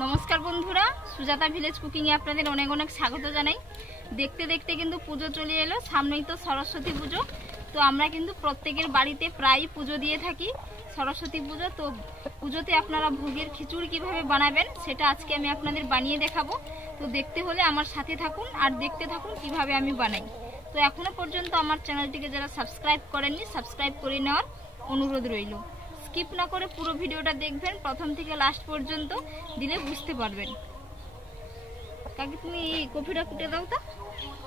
নমস্কার বন্ধুরা, Sujata village cooking এ আপনাদের অনেক অনেক স্বাগত জানাই। দেখতে দেখতে কিন্তু পুজো চলে এলো, সামনেই তো সরস্বতী পুজো। তো আমরা কিন্তু প্রত্যেকের বাড়িতে প্রায় পুজো দিয়ে থাকি সরস্বতী পুজো। তো পুজোতে আপনারা ভোগের খিচুড়ি কিভাবে বানাবেন সেটা আজকে আমি আপনাদের বানিয়ে দেখাবো। তো দেখতে হলে আমার সাথে থাকুন আর দেখতে থাকুন কিভাবে আমি বানাই। তো এখনো পর্যন্ত আমার চ্যানেলটিকে যারা সাবস্ক্রাইব করেননি, সাবস্ক্রাইব করে নেওয়ার অনুরোধ রইল। স্কিপ না করে পুরো ভিডিওটা দেখবেন, প্রথম থেকে লাস্ট পর্যন্ত, দিলে বুঝতে পারবেন। কাকি তুমি কফিটা কুটে দাও তো,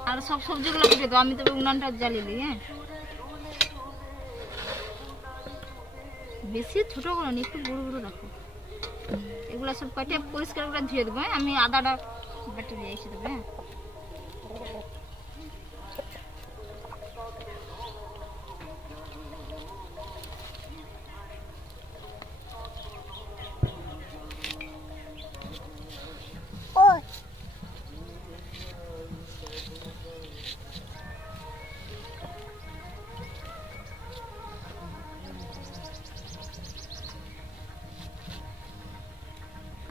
আর সব সবজিগুলো কুটে দাও, আমি তবে উনানটা জ্বালিয়ে দিই। হ্যাঁ, বেশি ছোট করো না, একটু বড় বড় রাখো। এগুলো সব কাটে পরিষ্কার করে ধুয়ে দেবো। হ্যাঁ, আমি আদাটা বেটে দিয়ে এসে দেবো। হ্যাঁ,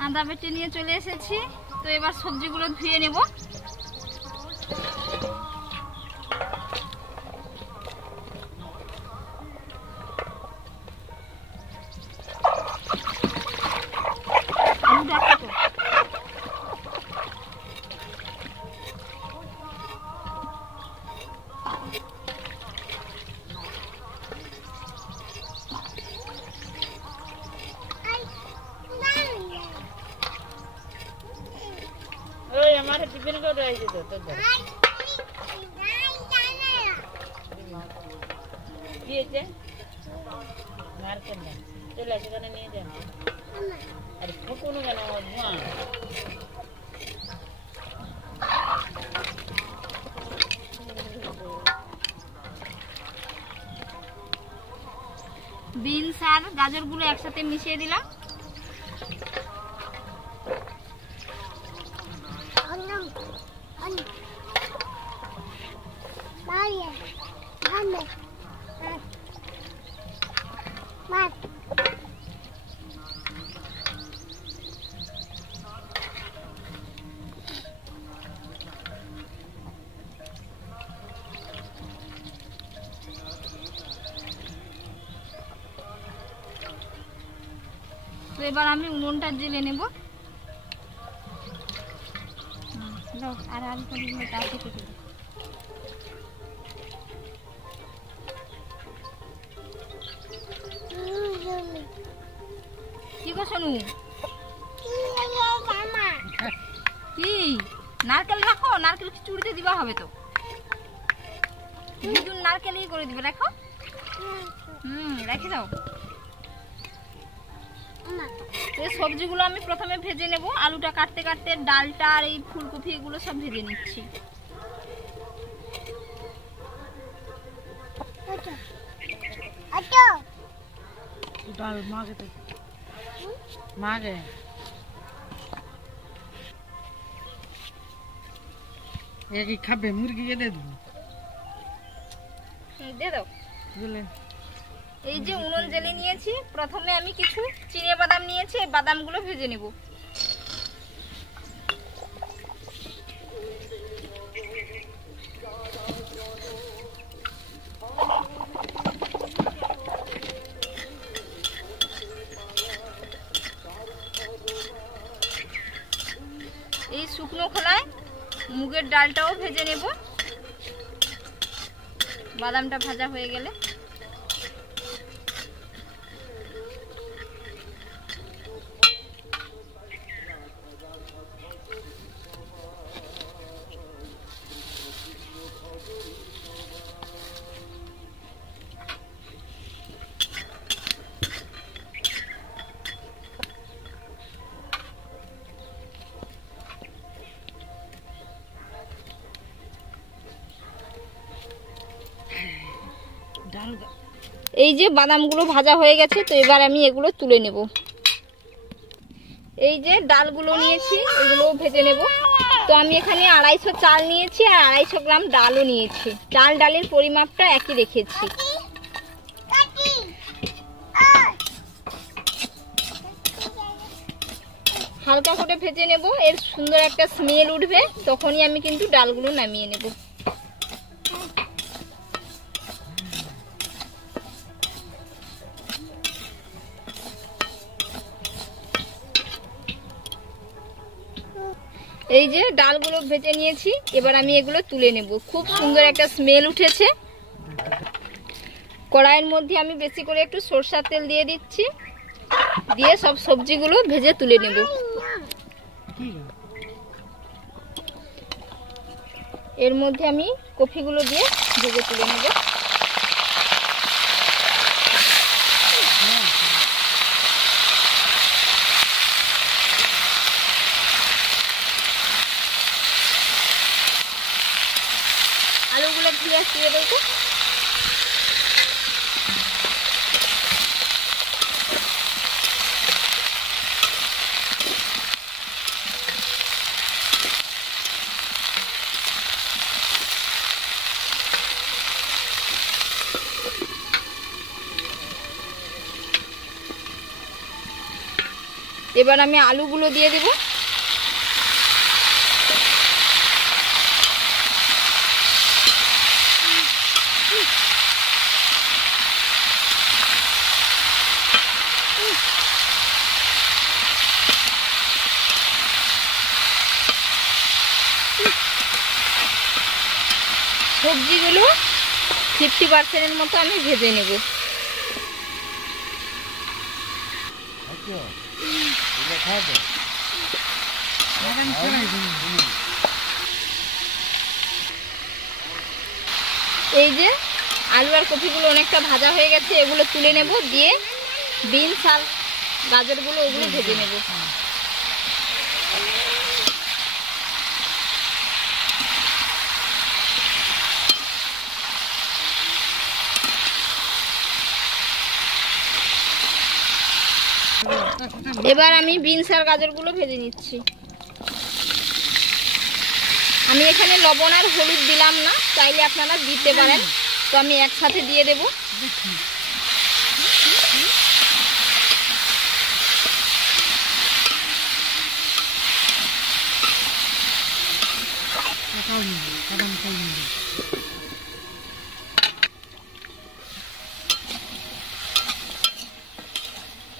আদা বেটে নিয়ে চলে এসেছি। তো এবার সবজিগুলো ধুয়ে নেব। हमारे टिफिन को रही थी तो ये जे मार के ना चल ऐसे करने नहीं जाना। अरे फुकुनु का ना धुआं বিনস আর গাজরগুলো একসাথে মিশিয়ে দিলাম। তো এবার আমি উনুনটা জ্বেলে নেব। আর আলু গুলো তাও কেটে দেব। কি গো সোনু, কি নারকেল রাখো? নারকেল খিচুড়িতে দিবা হবে তো, দুধ নারকেলই করে দিবে। রাখো, রেখে দাও। এই সবজিগুলো আমি প্রথমে ভেজে নেব। আলুটা কাটতে কাটতে ডালটা আর এই ফুলকপি এগুলো সব ভেজে নিচ্ছি। डाल मागे तो मागे एक ही खाबे मुर्गी के दे दो दे दो बोले। এই যে উনুন জ্বেলে নিয়েছি, প্রথমে আমি কিছু চিনে বাদাম নিয়েছি, এই বাদামগুলো ভেজে নেব। এই শুকনো খোলায় মুগের ডালটাও ভেজে নেব। বাদামটা ভাজা হয়ে গেলে এই যে বাদামগুলো ভাজা হয়ে গেছে। তো এবার আমি এগুলো তুলে নেব। এই যে ডালগুলো নিয়েছি, এগুলো ভেজে নেব। তো আমি এখানে 250 চাল নিয়েছি আর 250 গ্রাম ডালও নিয়েছি। চাল ডালের পরিমাপটা একই রেখেছি। হালকা করে ভেজে নেব, এর সুন্দর একটা স্মেল উঠবে, তখনই আমি কিন্তু ডালগুলো নামিয়ে নেব। এই যে ডালগুলো ভেজে নিয়েছি, এবার আমি এগুলো তুলে নেব। খুব সুন্দর একটা স্মেল উঠেছে। কড়াইয়ের মধ্যে আমি বেশি করে একটু সরষের তেল দিয়ে দিচ্ছি, দিয়ে সব সবজিগুলো ভেজে তুলে নেব। এর মধ্যে আমি কপিগুলো দিয়ে ভেজে তুলে নেব। আলুগুলো দিয়ে দিয়ে দেবো। এবার আমি আলুগুলো দিয়ে দেব। সবজিগুলো 50% মতো আমি ভেজে নেব। এই যে আলু আর কপিগুলো অনেকটা ভাজা হয়ে গেছে, এগুলো তুলে নেব, দিয়ে বিনস আর গাজরগুলো ওগুলো ভেজে নেব। এবার আমি বিনস আর গাজরগুলো ভেজে নিচ্ছি। আমি এখানে লবণ আর হলুদ দিলাম না, চাইলে আপনারা দিতে পারেন, তো আমি একসাথে দিয়ে দেব।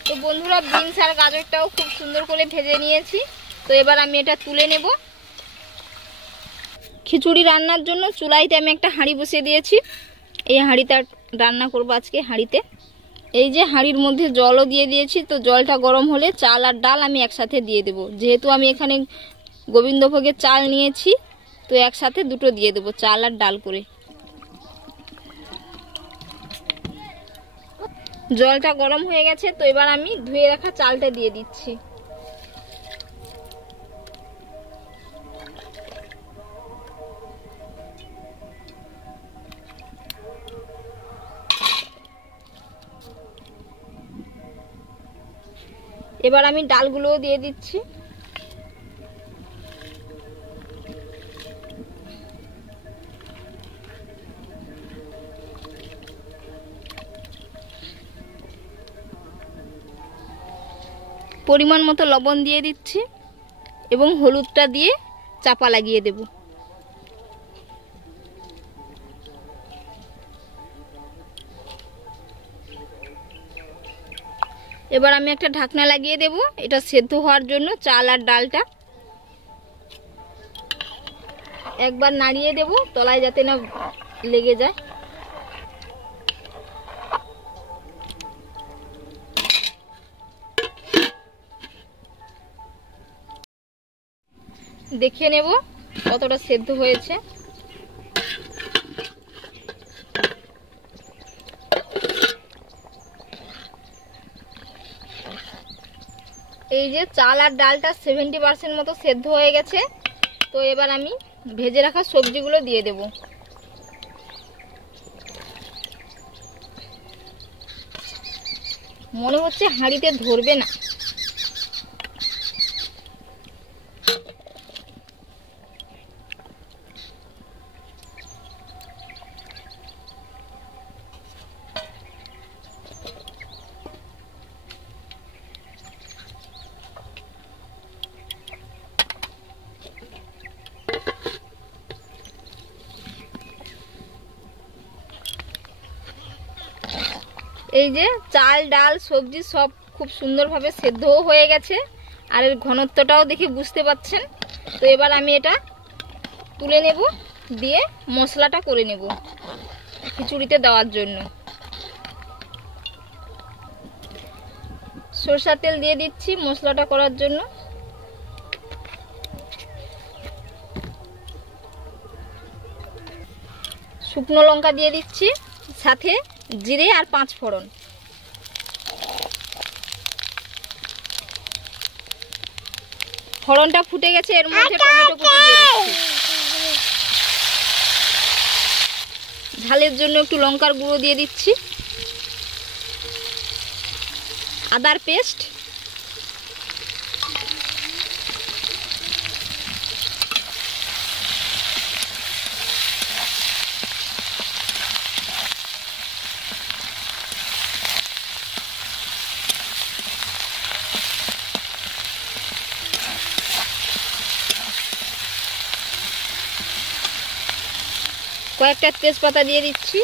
তো বন্ধুরা, বিনস আর গাজরটাও খুব সুন্দর করে ভেজে নিয়েছি, তো এবার আমি এটা তুলে নেব। খিচুড়ি রান্নার জন্য চুলাইতে আমি একটা হাঁড়ি বসিয়ে দিয়েছি। এই হাঁড়িতে রান্না করব আজকে। হাঁড়িতে এই যে হাঁড়ির মধ্যে জলও দিয়ে দিয়েছি, তো জলটা গরম হলে চাল আর ডাল আমি একসাথে দিয়ে দেব। যেহেতু আমি এখানে গোবিন্দভোগের চাল নিয়েছি, তো একসাথে দুটো দিয়ে দেব, চাল আর ডাল করে। জলটা গরম হয়ে গেছে, তো এবার আমি ধুয়ে রাখা চালটা দিয়ে দিচ্ছি। এবার আমি ডালগুলোও দিয়ে দিচ্ছি। পরিমাণ মতো লবণ দিয়ে দিচ্ছি এবং হলুদটা দিয়ে চাপা লাগিয়ে দেব। এবার আমি একটা ঢাকনা লাগিয়ে দেব, এটা সেদ্ধ হওয়ার জন্য চাল আর ডালটা। একবার নাড়িয়ে দেব তলায় যাতে না লেগে যায়। দেখে নেব কতটা সেদ্ধ হয়েছে। এই যে চাল আর ডালটা 70% মতো সেদ্ধ হয়ে গেছে, তো এবার আমি ভেজে রাখা সবজিগুলো দিয়ে দেব। মনে হচ্ছে হাঁড়িতে ধরবে না। এই যে চাল ডাল সবজি সব খুব সুন্দরভাবে সেদ্ধও হয়ে গেছে, আর এর ঘনত্বটাও দেখে বুঝতে পাচ্ছেন। তো এবার আমি এটা তুলে নেব, দিয়ে মশলাটা করে নেব খিচুড়িতে দেওয়ার জন্য। সরষের তেল দিয়ে দিচ্ছি মশলাটা করার জন্য। শুকনো লঙ্কা দিয়ে দিচ্ছি, সাথে জিরে আর 5 ফোড়ন। ফোড়নটা ফুটে গেছে, এর মধ্যে টমেটো কুচি দিয়ে দিচ্ছি। ঝালের জন্য একটু লঙ্কার গুঁড়ো দিয়ে দিচ্ছি, আদার পেস্ট, কয়েকটা তেজপাতা দিয়ে দিচ্ছি।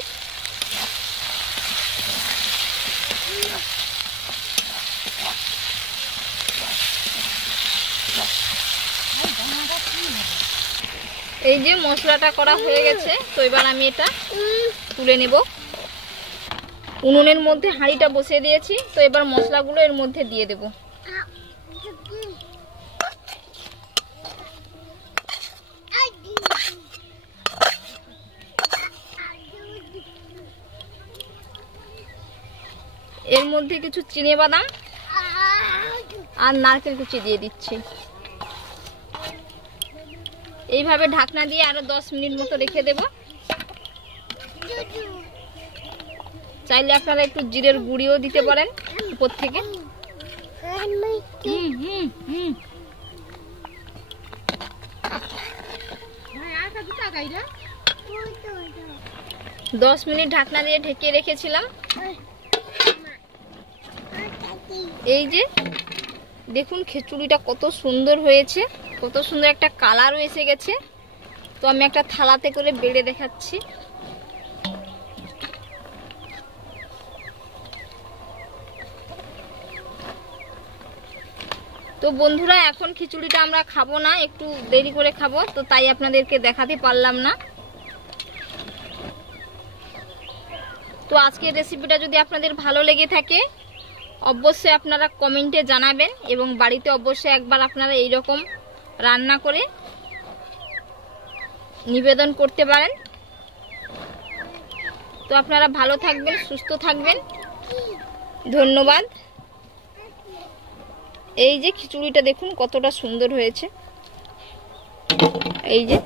এই যে মশলাটা করা হয়ে গেছে, তো এবার আমি এটা তুলে নেব। উনুনের মধ্যে হাঁড়িটা বসিয়ে দিয়েছি, তো এবার মশলাগুলো এর মধ্যে দিয়ে দেব। এর মধ্যে কিছু চিনে বাদাম আর নারকেল কুচি দিয়ে দিচ্ছি। এইভাবে ঢাকনা দিয়ে আরো 10 মিনিট মতো রেখে দেব। চাইলে আপনারা একটু জিরের গুঁড়িও দিতে পারেন উপর থেকে। 10 মিনিট ঢাকনা দিয়ে ঢেকে রেখেছিলাম। এই যে দেখুন খিচুড়িটা কত সুন্দর হয়েছে, কত সুন্দর একটা কালারও এসে গেছে। তো আমি একটা থালাতে করে বেড়ে দেখাচ্ছি। তো বন্ধুরা, এখন খিচুড়িটা আমরা খাবো না, একটু দেরি করে খাবো, তো তাই আপনাদেরকে দেখাতে পারলাম না। তো আজকের রেসিপিটা যদি আপনাদের ভালো লেগে থাকে অবশ্যই আপনারা কমেন্টে জানাবেন, এবং বাড়িতে অবশ্যই একবার আপনারা এইরকম রান্না করে নিবেদন করতে পারেন। তো আপনারা ভালো থাকবেন, সুস্থ থাকবেন, ধন্যবাদ। এই যে খিচুড়িটা দেখুন কতটা সুন্দর হয়েছে, এই যে।